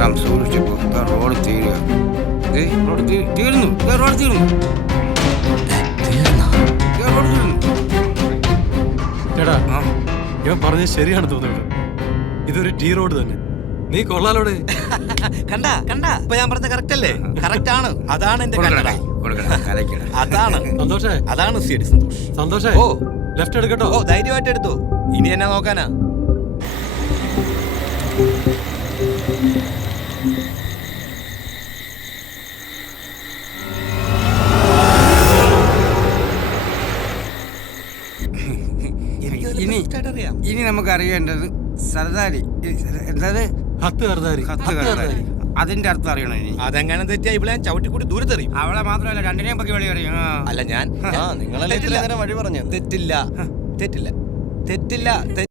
Ram സൂക്ഷിച്ചപ്പോ road തീരുക. Road തീർന്നു. Road തീർന്നു. ചേട്ടാ ഞാൻ പറഞ്ഞത് ശരിയാണ് തോന്നുന്നത്. ഇതൊരു ടീ റോഡ് തന്നെ. നീ കൊള്ളാലോടെ. കണ്ട ഇപ്പൊ ഞാൻ പറഞ്ഞ കറക്റ്റ് അല്ലേ? കറക്റ്റ് ആണ്. അതാണ് എന്റെ അതാണ് സന്തോഷേ. അതാണ് സിഡി സന്തോഷ്. സന്തോഷേ. ഓ ലെഫ്റ്റ് എടുക്കട്ടോ? ഓ ധൈര്യമായിട്ട് എടുത്തു. ഇനി എന്നാ നോക്കാനാ? ഇനി നമുക്ക് അറിയേണ്ടത് സർദാരി എന്താത് ഹത്ത് കർദാരി. അതിന്റെ അർത്ഥം അറിയണം. ഇനി അതെങ്ങനെ തെറ്റിയാ ഇവിടെ ഞാൻ ചവിട്ടിക്കൂടി ദൂരത്തെറിയും. അവളെ മാത്രമല്ല രണ്ടിനെയും പറ്റി വഴി അറിയും. അല്ല ഞാൻ നിങ്ങളെ വഴി പറഞ്ഞു. തെറ്റില്ല.